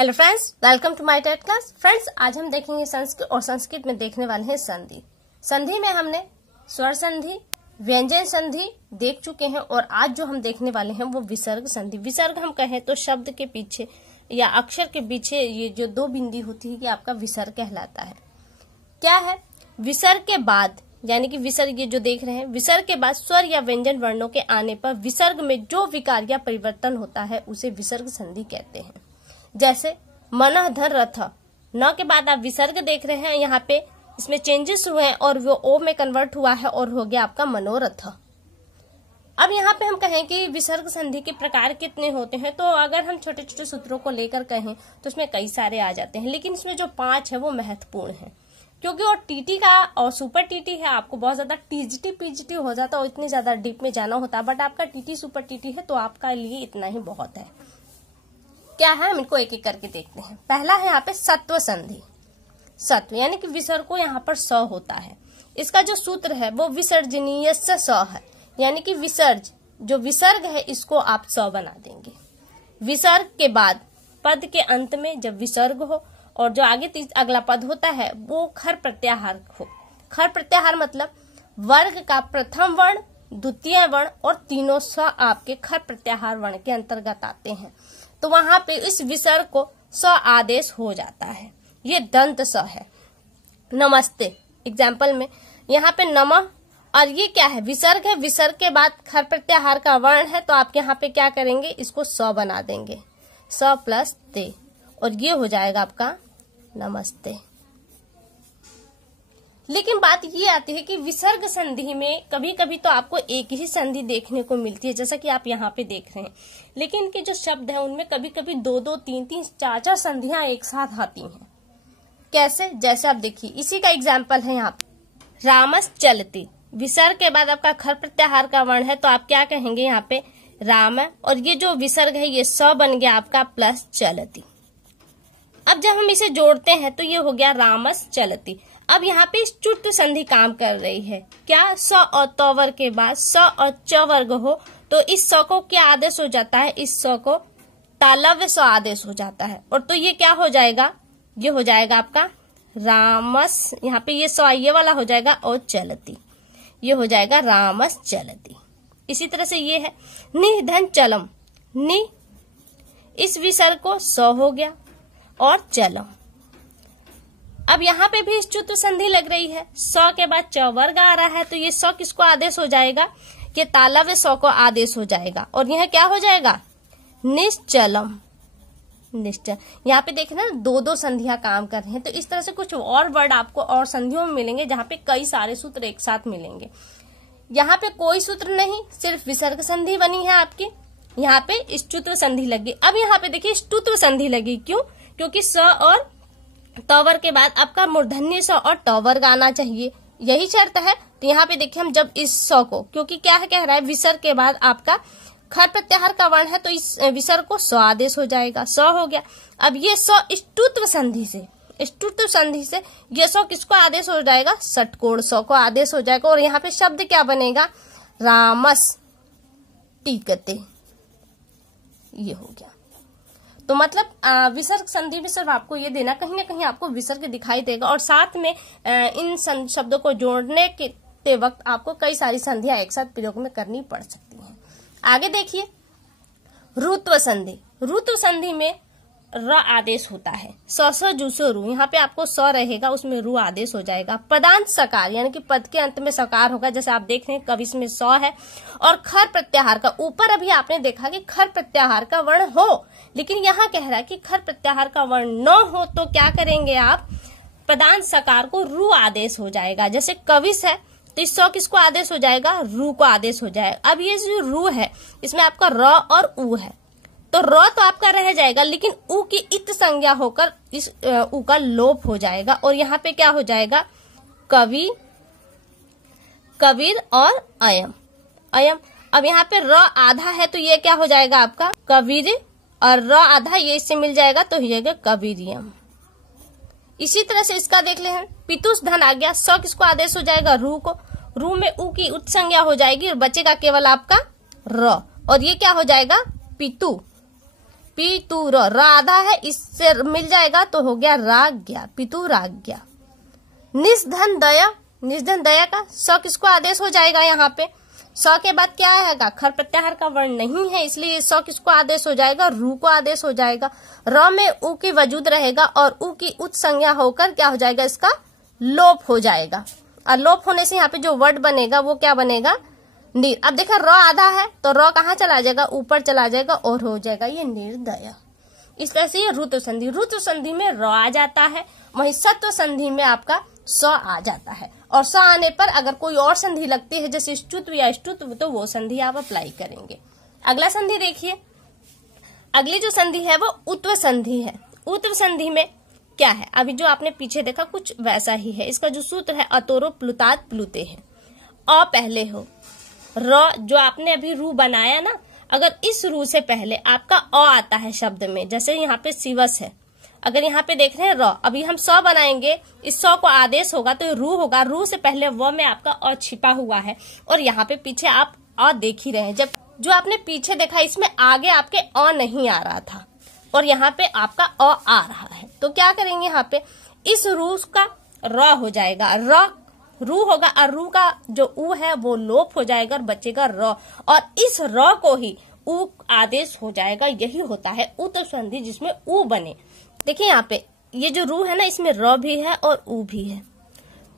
Hello friends, welcome to my TET class. Friends, आज हम देखेंगे संस्कृत और संस्कृत में देखने वाले हैं संधि। संधि में हमने स्वर संधि, व्यंजन संधि देख चुके हैं और आज जो हम देखने वाले हैं वो विसर्ग संधि। विसर्ग हम कहें तो शब्द के पीछे या अक्षर के पीछे ये जो दो बिंदी होती है कि आपका विसर्ग कहलाता है। क्या है विसर्ग के बाद, यानी कि विसर्ग ये जो देख रहे हैं, विसर्ग के बाद स्वर या व्यंजन वर्णों के आने पर विसर्ग में जो विकार या परिवर्तन होता है उसे विसर्ग संधि कहते हैं। जैसे मनः धन रथ, न के बाद आप विसर्ग देख रहे हैं, यहाँ पे इसमें चेंजेस हुए हैं और वो ओ में कन्वर्ट हुआ है और हो गया आपका मनोरथ। अब यहाँ पे हम कहें कि विसर्ग संधि के प्रकार कितने होते हैं, तो अगर हम छोटे छोटे सूत्रों को लेकर कहें तो इसमें कई सारे आ जाते हैं, लेकिन इसमें जो 5 है वो महत्वपूर्ण है, क्योंकि और टीटी का और सुपर टीटी है। आपको बहुत ज्यादा टीजीटी पीजीटी हो जाता है और इतनी ज्यादा डीप में जाना होता है, बट आपका टीटी सुपर टीटी है तो आपका लिए इतना ही बहुत है। क्या है, हम इनको एक एक करके देखते हैं। पहला है यहाँ पे सत्व संधि। सत्व यानी कि विसर्ग को यहाँ पर स होता है। इसका जो सूत्र है वो विसर्जनीय से स है, यानी कि विसर्ज जो विसर्ग है इसको आप स बना देंगे। विसर्ग के बाद पद के अंत में जब विसर्ग हो और जो आगे अगला पद होता है वो खर प्रत्याहार हो। खर प्रत्याहार मतलब वर्ग का प्रथम वर्ण, द्वितीय वर्ण और तीनों स आपके खर प्रत्याहार वर्ण के अंतर्गत आते हैं, तो वहां पे इस विसर्ग को स आदेश हो जाता है। ये दंत स है। नमस्ते एग्जाम्पल में यहाँ पे नमः, और ये क्या है, विसर्ग है। विसर्ग के बाद खर प्रत्याहार का वर्ण है, तो आप यहाँ पे क्या करेंगे, इसको स बना देंगे, स प्लस ते, और ये हो जाएगा आपका नमस्ते। लेकिन बात ये आती है कि विसर्ग संधि में कभी कभी तो आपको एक ही संधि देखने को मिलती है, जैसा कि आप यहाँ पे देख रहे हैं, लेकिन इनके जो शब्द है उनमें कभी कभी 2-2, 3-3, 4-4 संधियां एक साथ आती हैं। कैसे, जैसे आप देखिए, इसी का एग्जाम्पल है यहाँ पे रामस चलती। विसर्ग के बाद आपका खर प्रत्याहार का वर्ण है, तो आप क्या कहेंगे यहाँ पे राम, और ये जो विसर्ग है ये स बन गया आपका प्लस चलती। अब जब हम इसे जोड़ते हैं तो ये हो गया रामस चलती। अब यहाँ पे इस चुट संधि काम कर रही है। क्या, स और त वर्ग के बाद स और च वर्ग हो तो इस स को क्या आदेश हो जाता है, इस स को तालव्य स आदेश हो जाता है, और तो ये क्या हो जाएगा, ये हो जाएगा आपका रामस। यहाँ पे ये स ये वाला हो जाएगा और चलती, ये हो जाएगा रामस चलती। इसी तरह से ये है निधन चलम। नि इस विसर्ग को स हो गया और चलम। अब यहाँ पे भी इस चुत्व संधि लग रही है, स के बाद च वर्ग आ रहा है, तो ये स किसको आदेश हो जाएगा, ये तालव्य स को आदेश हो जाएगा, और यह क्या हो जाएगा निश्चलम। निश्चल, यहाँ पे देखना 2-2 संधियां काम कर रहे हैं, तो इस तरह से कुछ और वर्ड आपको और संधियों में मिलेंगे जहाँ पे कई सारे सूत्र एक साथ मिलेंगे। यहाँ पे कोई सूत्र नहीं, सिर्फ विसर्ग संधि बनी है आपकी, यहाँ पे इष्टुत्व संधि लगी। अब यहाँ पे देखिए इष्टुत्व संधि लगी, क्यों, क्योंकि स और त वर्ग के बाद आपका मूर्धन्य स और ट वर्ग आना चाहिए, यही शर्त है। तो यहाँ पे देखिए हम जब इस स को, क्योंकि क्या है कह रहा है विसर्ग के बाद आपका खर प्रत्याहार का वर्ण है, तो इस विसर्ग को स आदेश हो जाएगा, स हो गया। अब ये स इष्टुत्व संधि से, इष्टुत्व संधि से ये स किसको आदेश हो जाएगा, षटकोण स को आदेश हो जाएगा, और यहाँ पे शब्द क्या बनेगा, रामस टीकते, ये हो गया। तो मतलब विसर्ग संधि में सिर्फ आपको ये देना, कहीं ना कहीं आपको विसर्ग दिखाई देगा, और साथ में इन शब्दों को जोड़ने के वक्त आपको कई सारी संधियां एक साथ प्रयोग में करनी पड़ सकती हैं। आगे देखिए रुत्व संधि। रुत्व संधि में र आदेश होता है, स जूसो रू, यहाँ पे आपको स रहेगा, उसमें रू आदेश हो जाएगा। पदांत सकार यानी कि पद के अंत में सकार होगा, जैसे आप देख रहे हैं कवि में स है, और खर प्रत्याहार का ऊपर अभी आपने देखा कि खर प्रत्याहार का वर्ण हो, लेकिन यहाँ कह रहा है कि खर प्रत्याहार का वर्ण न हो तो क्या करेंगे आप, पदांत सकार को रू आदेश हो जाएगा। जैसे कविस है तो इस स किसको आदेश हो जाएगा, रू को आदेश हो जाएगा। अब ये जो रू है इसमें आपका र और ऊ है, तो र तो आपका रह जाएगा, लेकिन ऊ की इत संज्ञा होकर इस ऊ का लोप हो जाएगा, और यहाँ पे क्या हो जाएगा, कवि, कबीर और अयम, अयम। अब यहाँ पे र आधा है तो ये क्या हो जाएगा आपका कबीर, और र आधा ये इससे मिल जाएगा तो ये कबीरियम। इसी तरह से इसका देख ले, पितुस धन आ गया, स किसको आदेश हो जाएगा, रू को, रू में ऊ की उत संज्ञा हो जाएगी और बचेगा केवल आपका र, और ये क्या हो जाएगा पितु, पितुर, र आधा है, इससे मिल जाएगा तो हो गया राग्या, पितुराज्ञा। निस्धन दया, निस्धन दया का स किसको आदेश हो जाएगा, यहाँ पे स के बाद क्या आएगा, खर प्रत्याहार का वर्ण नहीं है, इसलिए स किसको आदेश हो जाएगा, रू को आदेश हो जाएगा। र में उ की वजूद रहेगा और उ की उच्च संज्ञा होकर क्या हो जाएगा, इसका लोप हो जाएगा। और लोप होने से यहाँ पे जो वर्ड बनेगा वो क्या बनेगा, नीर। अब देखा र आधा है तो र कहाँ चला जाएगा, ऊपर चला जाएगा और हो जाएगा ये निर्दया। इस तरह से ये ऋतु संधि, ऋतु संधि में र आ जाता है, वहीं सत्व संधि में आपका स आ जाता है। और स आने पर अगर कोई और संधि लगती है जैसे ष्टुत्व या ष्टुत्व, तो वो संधि आप अप्लाई करेंगे। अगला संधि देखिए, अगली जो संधि है वो उत्व संधि है। उत्व संधि में क्या है, अभी जो आपने पीछे देखा कुछ वैसा ही है। इसका जो सूत्र है अतोरो प्लुतात प्लुते है। अ पहले हो, र जो आपने अभी रू बनाया ना, अगर इस रू से पहले आपका अ आता है शब्द में, जैसे यहाँ पे शिवस है, अगर यहाँ पे देख रहे हैं र, अभी हम स बनाएंगे, इस स को आदेश होगा तो रू होगा, रू से पहले व में आपका अ छिपा हुआ है और यहाँ पे पीछे आप अ देख ही रहे हैं। जब जो आपने पीछे देखा इसमें आगे आपके अ नहीं आ रहा था और यहाँ पे आपका अ आ रहा है, तो क्या करेंगे, यहाँ पे इस रू का र हो जाएगा, र रू होगा और रू का जो उ है वो लोप हो जाएगा और बचेगा र, और इस र को ही उ आदेश हो जाएगा। यही होता है उत्व संधि जिसमें उ बने। देखिए यहाँ पे ये जो रू है ना, इसमें र भी है और उ भी है,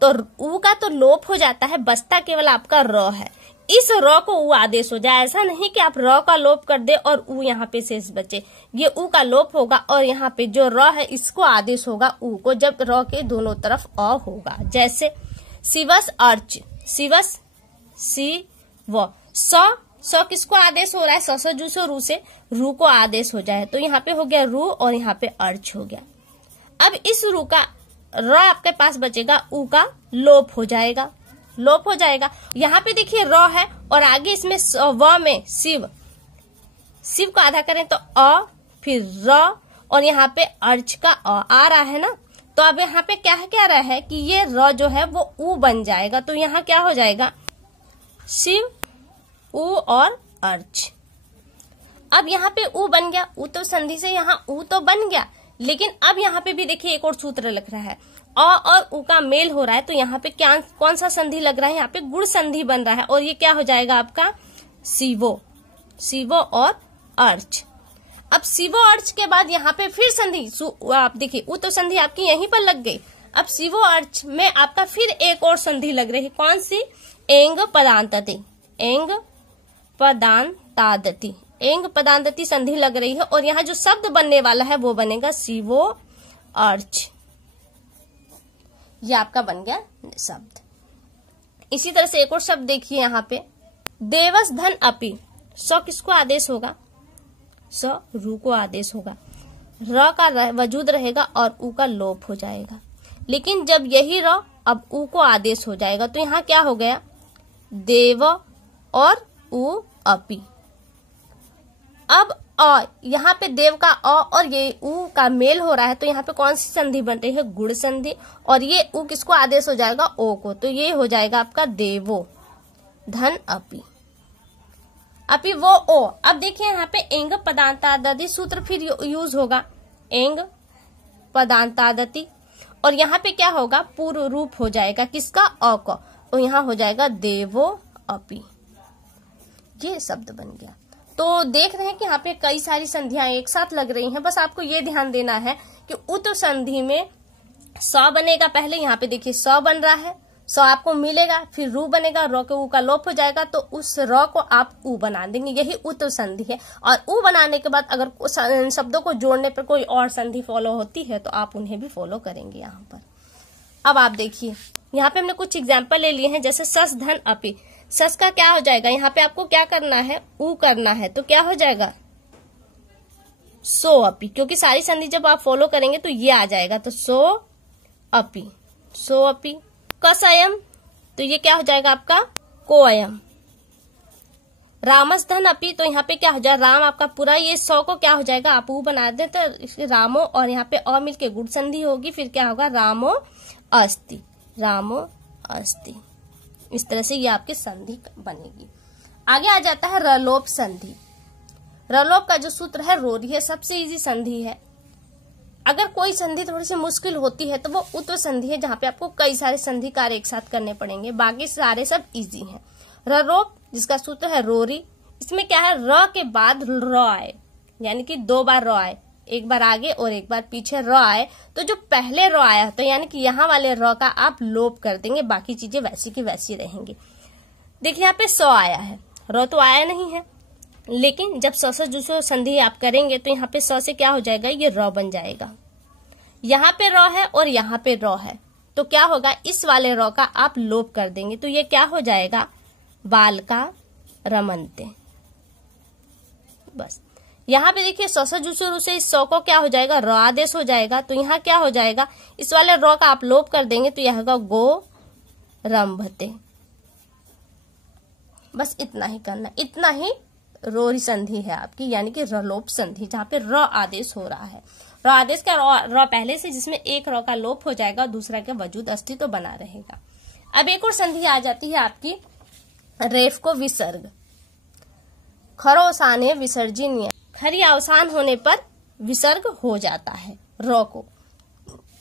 तो उ का तो लोप हो जाता है, बचता केवल आपका र है। इस र को उ आदेश हो जाए, ऐसा नहीं कि आप र का लोप कर दे और उ यहाँ पे शेष बचे, ये उ का लोप होगा और यहाँ पे जो र है इसको आदेश होगा उ को, जब र के दोनों तरफ अ होगा। जैसे शिवस अर्च, शिवस सी व, स किसको आदेश हो रहा है, स जू से रू से रू को आदेश हो जाए, तो यहाँ पे हो गया रू और यहाँ पे अर्च हो गया। अब इस रू का र आपके पास बचेगा, उ का लोप हो जाएगा, लोप हो जाएगा। यहाँ पे देखिए र है और आगे इसमें व में शिव, शिव को आधा करें तो अ, फिर र और यहाँ पे अर्च का अ आ रहा है ना, तो अब यहाँ पे क्या क्या रहा है कि ये र जो है वो उ बन जाएगा, तो यहाँ क्या हो जाएगा, शिव उ और अर्च। अब यहाँ पे उ बन गया, उ तो संधि से यहाँ उ तो बन गया, लेकिन अब यहाँ पे भी देखिए एक और सूत्र लग रहा है, अ और उ का मेल हो रहा है, तो यहाँ पे क्या कौन सा संधि लग रहा है, यहाँ पे गुण संधि बन रहा है और ये क्या हो जाएगा आपका शिवो, शिवो और अर्च। अब शिवो अर्च के बाद यहाँ पे फिर संधि, आप देखिए उ तो संधि आपकी यहीं पर लग गई, अब शिवो अर्च में आपका फिर एक और संधि लग रही है, कौन सी, एंग पदांतति, एंग पदांतादति, एंग पदांतति संधि लग रही है और यहाँ जो शब्द बनने वाला है वो बनेगा शिवो अर्च, ये आपका बन गया शब्द। इसी तरह से एक और शब्द देखिए यहाँ पे, देवस धन अपि, स किसको आदेश होगा, स रू को आदेश होगा, र का वजूद रहेगा और उ का लोप हो जाएगा, लेकिन जब यही र अब उ को आदेश हो जाएगा, तो यहाँ क्या हो गया, देव और उ अपि। अब अ, यहाँ पे देव का अ और ये उ का मेल हो रहा है, तो यहाँ पे कौन सी संधि बन रही है, गुण संधि, और ये उ किसको आदेश हो जाएगा, ओ को, तो ये हो जाएगा आपका देवो धन अपि, अपि वो ओ। अब देखिए यहाँ पे एंग पदांतादति सूत्र फिर यूज होगा, एंग पदांतादति, और यहाँ पे क्या होगा, पूर्व रूप हो जाएगा किसका, अ को, तो यहाँ हो जाएगा देवो अपि, ये शब्द बन गया। तो देख रहे हैं कि यहाँ पे कई सारी संधियां एक साथ लग रही हैं, बस आपको ये ध्यान देना है कि उत्व संधि में स बनेगा पहले, यहाँ पे देखिए स बन रहा है, स आपको मिलेगा, फिर रू बनेगा, र के उ का लोप हो जाएगा, तो उस र को आप उ बना देंगे, यही उत्व संधि है। और उ बनाने के बाद अगर शब्दों को जोड़ने पर कोई और संधि फॉलो होती है तो आप उन्हें भी फॉलो करेंगे यहाँ पर। अब आप देखिए यहाँ पे हमने कुछ एग्जाम्पल ले लिए हैं, जैसे सस धन अपि, सस का क्या हो जाएगा, यहाँ पे आपको क्या करना है, उ करना है, तो क्या हो जाएगा, सो अपि, क्योंकि सारी संधि जब आप फॉलो करेंगे तो ये आ जाएगा, तो सो अपि, सो अपि। कसयम, तो ये क्या हो जाएगा आपका कोअयम। रामस धन अपि, तो यहाँ पे क्या हो जाएगा, राम आपका पूरा ये सौ को क्या हो जाएगा, आप उ बना दे तो रामो और यहाँ पे अ मिल के गुण संधि होगी, फिर क्या होगा, रामो अस्ति, रामो अस्ति। इस तरह से ये आपकी संधि बनेगी। आगे आ जाता है रलोप संधि। रलोप का जो सूत्र है रोरी है, सबसे इजी संधि है। अगर कोई संधि थोड़ी सी मुश्किल होती है तो वो उत्व संधि है, जहाँ पे आपको कई सारे संधि कार्य एक साथ करने पड़ेंगे। बाकी सारे सब इजी हैं। रलोप जिसका सूत्र है रोरी, इसमें क्या है, र के बाद र आए, यानी कि 2 बार र आए, एक बार आगे और एक बार पीछे र आए, तो जो पहले र आया तो यानी कि यहाँ वाले र का आप लोप कर देंगे, बाकी चीजें वैसी की वैसी रहेंगी। देखिए यहाँ पे स आया है, र तो आया नहीं है, लेकिन जब स से दूसरा संधि आप करेंगे तो यहाँ पे स से क्या हो जाएगा, ये र बन जाएगा। यहाँ पे र है और यहाँ पे र है, तो क्या होगा, इस वाले र का आप लोप कर देंगे, तो ये क्या हो जाएगा, बालका रमनते। बस यहाँ पे देखिए स से दूसरे से इस स को क्या हो जाएगा, र आदेश हो जाएगा, तो यहाँ क्या हो जाएगा, इस वाले र का आप लोप कर देंगे, तो यह होगा गो रंभते। बस इतना ही करना, इतना ही रोरी संधि है आपकी, यानी कि रलोप संधि, जहाँ पे र आदेश हो रहा है। र आदेश का र पहले से, जिसमें एक र का लोप हो जाएगा, दूसरा का वजूद अस्तित्व बना रहेगा। अब एक और संधि आ जाती है आपकी रेफ को विसर्ग। खरोसाने विसर्जनीय, खरी अवसान होने पर विसर्ग हो जाता है र को।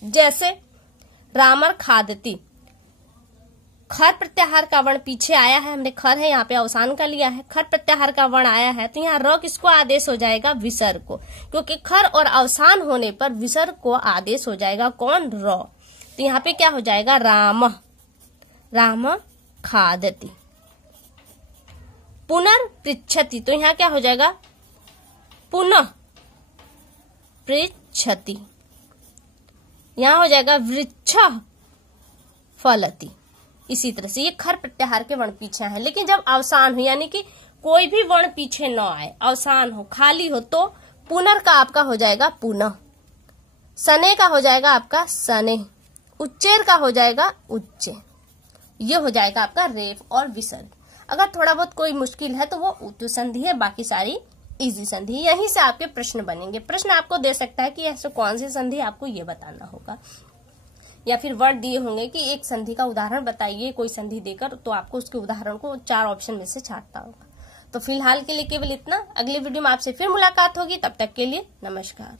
जैसे रामर खादती, खर प्रत्याहार का वर्ण पीछे आया है, हमने खर है यहाँ पे अवसान का लिया है, खर प्रत्याहार का वर्ण आया है, तो यहाँ र किसको आदेश हो जाएगा, विसर्ग को, क्योंकि खर और अवसान होने पर विसर्ग को आदेश हो जाएगा, कौन, र। तो यहाँ पे क्या हो जाएगा, राम, राम खादती। पुनर्पृच्छति, तो यहाँ क्या हो जाएगा, पुनः पृच्छति। यहाँ हो जाएगा वृक्ष फलति। इसी तरह से ये खर प्रत्याहार के वर्ण पीछे हैं, लेकिन जब अवसान हो, यानी कि कोई भी वर्ण पीछे न आए, अवसान हो, खाली हो, तो पुनर का आपका हो जाएगा पुनः, सने का हो जाएगा आपका सने, उच्चेर का हो जाएगा उच्चे। ये हो जाएगा आपका रेफ और विसर्ग। अगर थोड़ा बहुत कोई मुश्किल है तो वो उत्व संधि है, बाकी सारी इजी संधि। यहीं से आपके प्रश्न बनेंगे। प्रश्न आपको दे सकता है कि ऐसे कौन सी संधि, आपको ये बताना होगा, या फिर वर्ड दिए होंगे कि एक संधि का उदाहरण बताइए, कोई संधि देकर, तो आपको उसके उदाहरण को 4 ऑप्शन में से छांटना होगा। तो फिलहाल के लिए केवल इतना। अगले वीडियो में आपसे फिर मुलाकात होगी, तब तक के लिए नमस्कार।